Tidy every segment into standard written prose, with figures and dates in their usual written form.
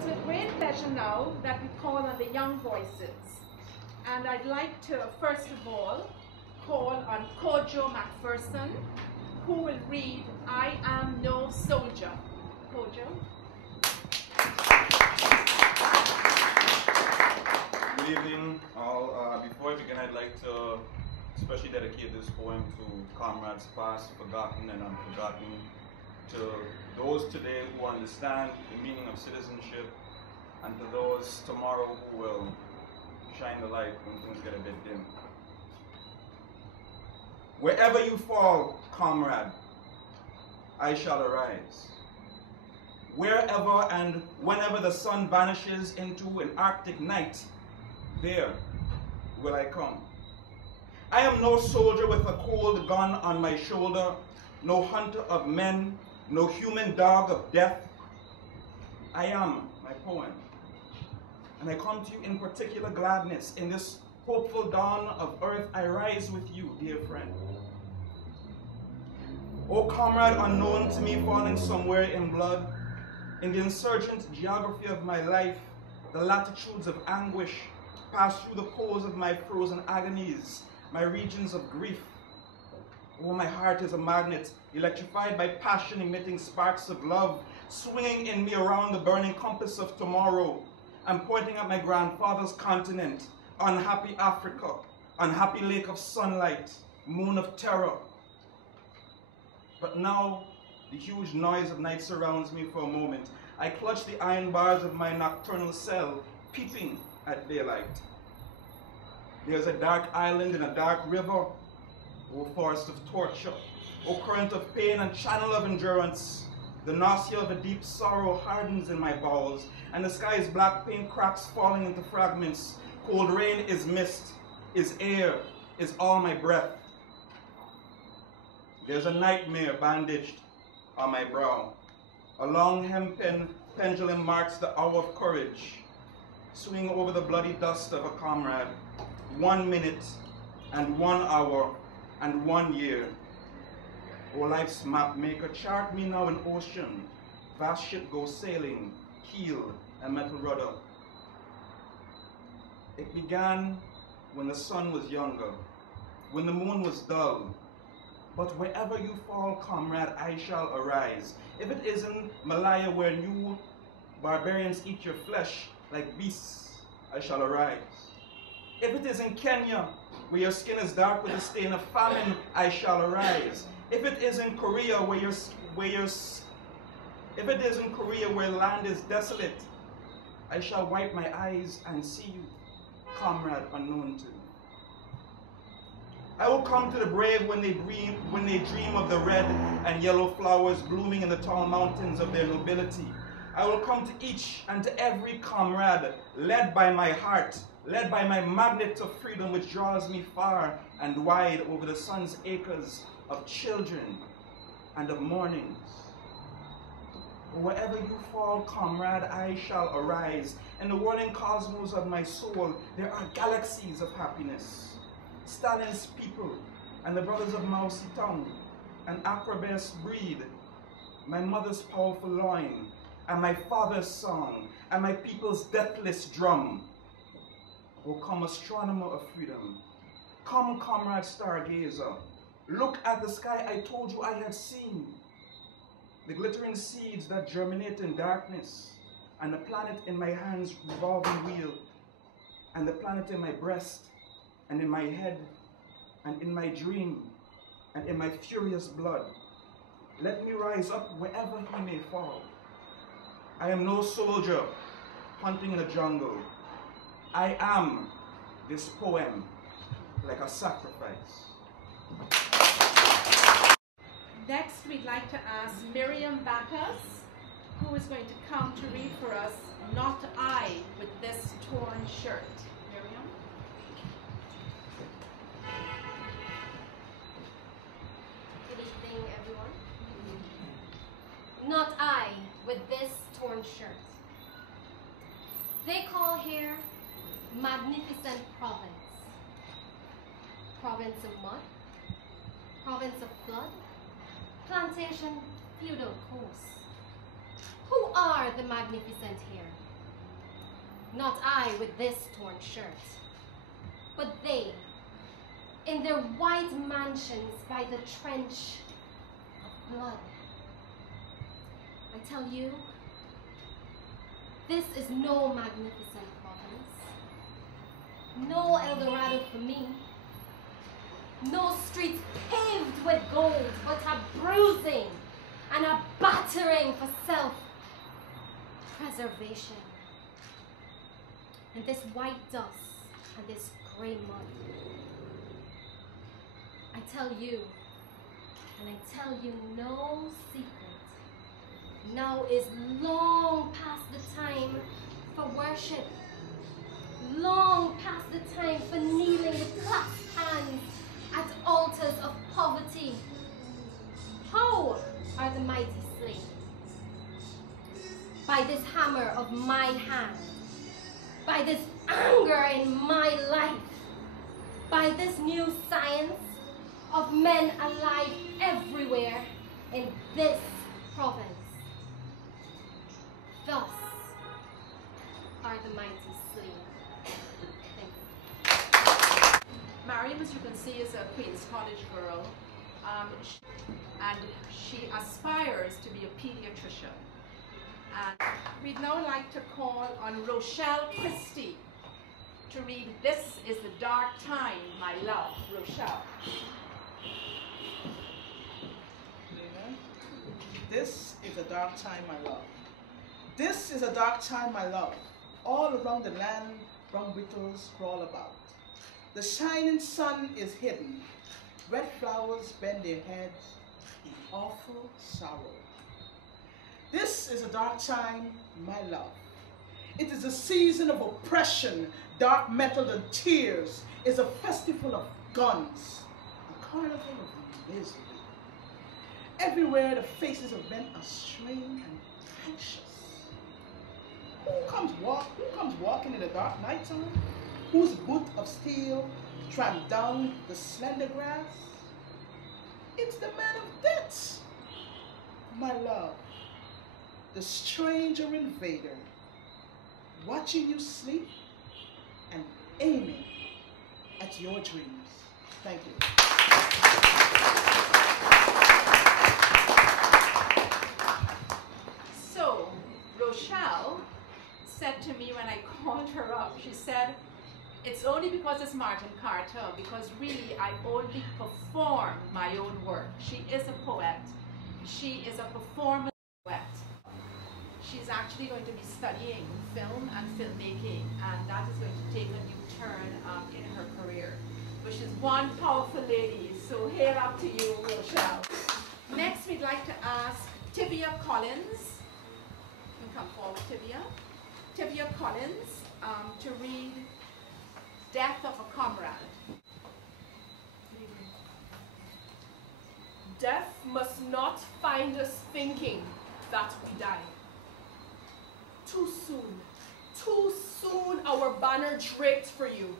is with great pleasure now that we call on the young voices. And I'd like to, first of all, call on Kojo McPherson, who will read I Am No Soldier. Kojo. Good evening, all. Before I begin, I'd like to especially dedicate this poem to comrades past, forgotten, and unforgotten, to those today who understand the meaning of citizenship, and to those tomorrow who will shine the light when things get a bit dim. Wherever you fall, comrade, I shall arise. Wherever and whenever the sun vanishes into an Arctic night, there will I come. I am no soldier with a cold gun on my shoulder, no hunter of men, no human dog of death. I am my poem, and I come to you in particular gladness. In this hopeful dawn of earth, I rise with you, dear friend. O comrade unknown to me, falling somewhere in blood, in the insurgent geography of my life, the latitudes of anguish, pass through the pores of my frozen agonies, my regions of grief. Oh, my heart is a magnet, electrified by passion, emitting sparks of love, swinging in me around the burning compass of tomorrow. I'm pointing at my grandfather's continent, unhappy Africa, unhappy lake of sunlight, moon of terror. But now, the huge noise of night surrounds me for a moment. I clutch the iron bars of my nocturnal cell, peeping at daylight. There's a dark island in a dark river, O forest of torture, O current of pain and channel of endurance. The nausea of a deep sorrow hardens in my bowels, and the sky's black paint cracks falling into fragments. Cold rain is mist, is air, is all my breath. There's a nightmare bandaged on my brow. A long hempen pendulum marks the hour of courage, swing over the bloody dust of a comrade. 1 minute, and 1 hour, and 1 year. O life's map maker, chart me now an ocean. Vast ship goes sailing, keel and metal rudder. It began when the sun was younger, when the moon was dull. But wherever you fall, comrade, I shall arise. If it is in Malaya where you barbarians eat your flesh like beasts, I shall arise. If it is in Kenya, where your skin is dark with the stain of famine, I shall arise. If it is in Korea, if it is in Korea where land is desolate, I shall wipe my eyes and see you, comrade unknown to me. I will come to the brave when they dream of the red and yellow flowers blooming in the tall mountains of their nobility. I will come to each and to every comrade, led by my heart, led by my magnet of freedom which draws me far and wide over the sun's acres of children and of mornings. Wherever you fall, comrade, I shall arise. In the whirling cosmos of my soul, there are galaxies of happiness. Stalin's people and the brothers of Mao Zedong, an acrobat's breed, my mother's powerful loin, and my father's song, and my people's deathless drum. O come, astronomer of freedom. Come, comrade stargazer. Look at the sky I told you I had seen. The glittering seeds that germinate in darkness, and the planet in my hand's revolving wheel, and the planet in my breast, and in my head, and in my dream, and in my furious blood. Let me rise up wherever he may fall. I am no soldier hunting in the jungle. I am this poem like a sacrifice. Next, we'd like to ask Miriam Bacchus, who is going to come to read for us Not I with This Torn Shirt. Miriam? Good evening, everyone. Not I with this torn shirt. They call here magnificent province. Province of mud, province of flood, plantation feudal coast. Who are the magnificent here? Not I with this torn shirt, but they, in their white mansions by the trench of blood. I tell you, this is no magnificent province, no El Dorado for me, no streets paved with gold, but a bruising and a battering for self-preservation. And this white dust and this gray mud. I tell you, and I tell you no secret, now is long past the time for worship, long past the time for kneeling with clasped hands at altars of poverty. How are the mighty slain? By this hammer of my hand, by this anger in my life, by this new science of men alive everywhere in this province. Thus are the mighty slain. Thank you. Mariam, as you can see, is a Queen's College girl, and she aspires to be a pediatrician. And we'd now like to call on Rochelle Christie to read This is the Dark Time, My Love. Rochelle. Amen. This is a dark time, my love. This is a dark time, my love. All around the land, brown beetles crawl about. The shining sun is hidden. Red flowers bend their heads in awful sorrow. This is a dark time, my love. It is a season of oppression, dark metal and tears. It's a festival of guns, a carnival of misery. Everywhere the faces of men are strained and anxious. Who comes walking in the dark night time? Whose boot of steel tramped down the slender grass? It's the man of death, my love. The stranger invader, watching you sleep and aiming at your dreams. Thank you. So, Rochelle said to me when I called her up, she said, it's only because it's Martin Carter, because really I only perform my own work. She is a poet. She is a performance poet. She's actually going to be studying film and filmmaking, and that is going to take a new turn in her career. But she's one powerful lady, so hail up to you, Rochelle. Next, we'd like to ask Tivia Collins. You can come forward, Tivia. Tivia Collins to read Death of a Comrade. Death must not find us thinking that we die. Too soon our banner draped for you.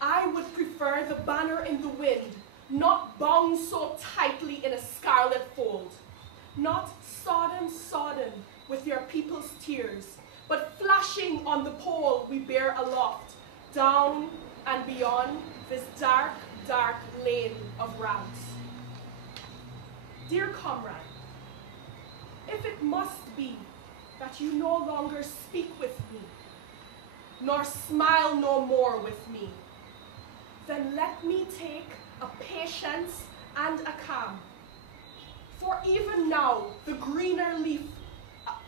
I would prefer the banner in the wind, not bound so tightly in a scarlet fold, not sodden with your people's tears, but flashing on the pole we bear aloft, down and beyond this dark, dark lane of routes. Dear comrade, if it must be that you no longer speak with me, nor smile no more with me, then let me take a patience and a calm. For even now the greener leaf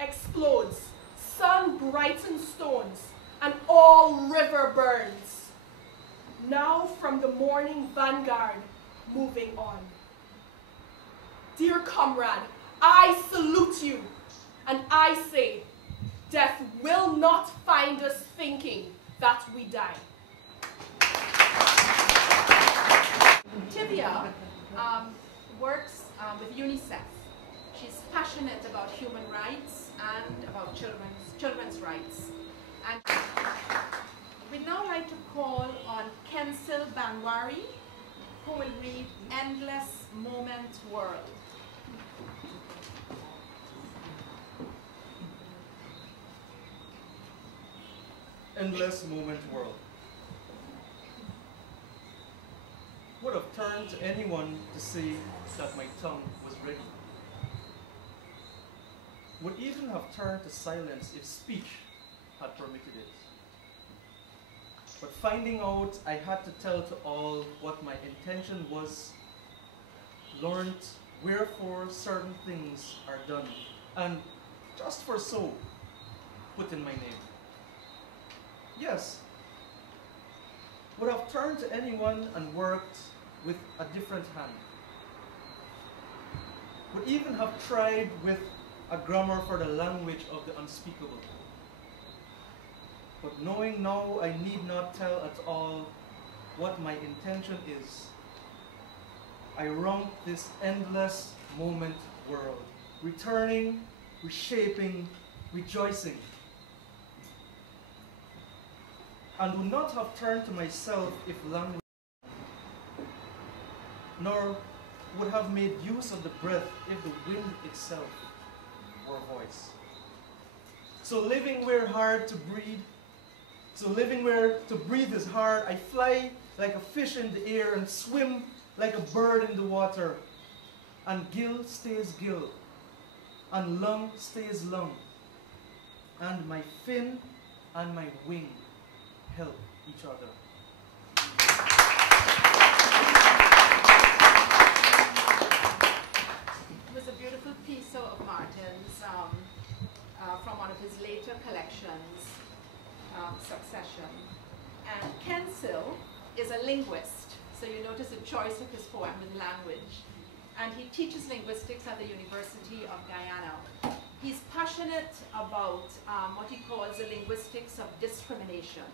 explodes, sun brightens stones, and all river burns. Now from the morning vanguard, moving on. Dear comrade, I salute you, and I say, death will not find us thinking that we die. Tivia works with UNICEF. She's passionate about human rights and about children's rights. And we'd now like to call on Kensil Banwari, who will read Endless Moment World. endless moment world. Would have turned to anyone to say that my tongue was ready. Would even have turned to silence if speech had permitted it. But finding out I had to tell to all what my intention was, learned wherefore certain things are done, and just for so, put in my name. Yes, would have turned to anyone and worked with a different hand. Would even have tried with a grammar for the language of the unspeakable. But knowing now I need not tell at all what my intention is, I roam this endless moment world, returning, reshaping, rejoicing. And would not have turned to myself if language, nor would have made use of the breath if the wind itself were voice. So living where hard to breathe, so living where to breathe is hard, I fly like a fish in the air and swim like a bird in the water. And gill stays gill, and lung stays lung, and my fin and my wing help each other. It was a beautiful piece of Martin's from one of his later collections, Succession. And Kensill is a linguist, so you notice the choice of his poem with language. And he teaches linguistics at the University of Guyana. He's passionate about what he calls the linguistics of discrimination.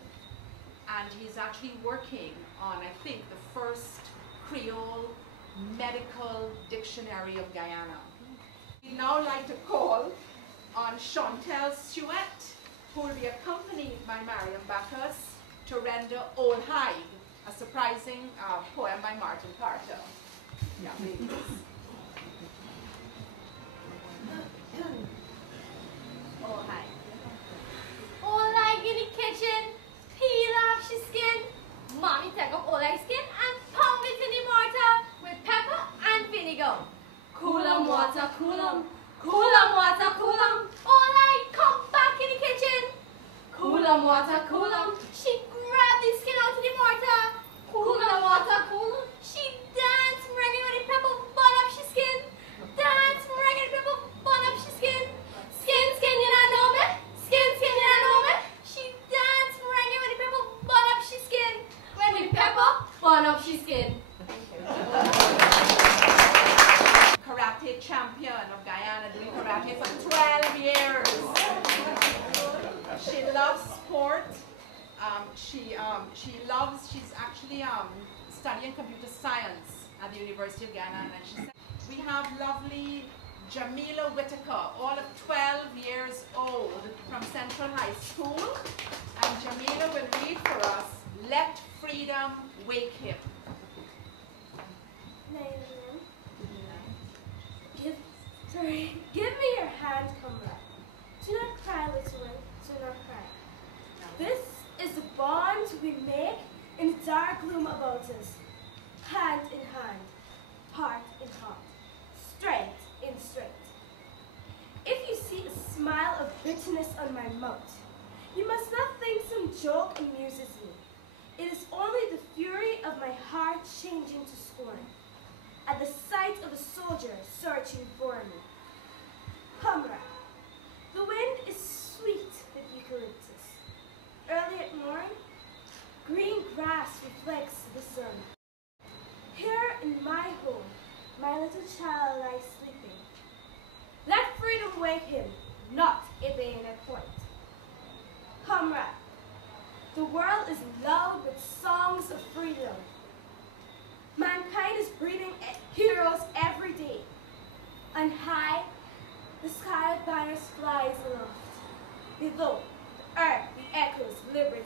And he's actually working on, I think, the first Creole medical dictionary of Guyana. We'd now like to call on Chantel Stewart, who will be accompanied by Mariam Bacchus to render Old Hyde, a surprising poem by Martin Carter. Yeah, please. Old Hyde. Old Hyde in the kitchen, peel off your skin. Mommy take up Old Hyde's skin and pound it in the mortar with pepper and vinegar. Cool 'em water, cool 'em. Cool 'em water, cool 'em. Old Hyde, come back in the kitchen. Cool 'em water, cool 'em. She grabbed the skin out of the mortar. Cool 'em water, cool 'em. She danced, ringing with the pepper, bun up she skin. Dance, ringing the pepper, bun up she skin. Skin, skin, you don't know me. Skin, skin, you don't know me. She danced, ringing with the pepper, bun up she skin. When the pepper, bun up she skin. Karate champion of Guyana, doing karate for 12 years. She loves sport. She's actually studying computer science at the University of Guyana. And she said, we have lovely Jamila Whitaker, all of 12 years old, from Central High School. And Jamila will read for us, Let Freedom Wake Him. Give me your hand, comrade. Do not cry, little one, do not cry. This is the bond we make in the dark gloom about us. Hand in hand, heart in heart, strength in strength. If you see a smile of bitterness on my mouth, you must not think some joke amuses me. It is only the fury of my heart changing to scorn at the sight of a soldier searching for me. Comrade, the wind is sweet with eucalyptus. Early at morn, green grass reflects the sun. Here in my home, my little child lies sleeping. Let freedom wake him, not a bayonet point. Comrade, the world is loud with songs of freedom. Mankind is breeding heroes every day. And high, the sky of banners flies aloft. Below, the earth echoes liberty.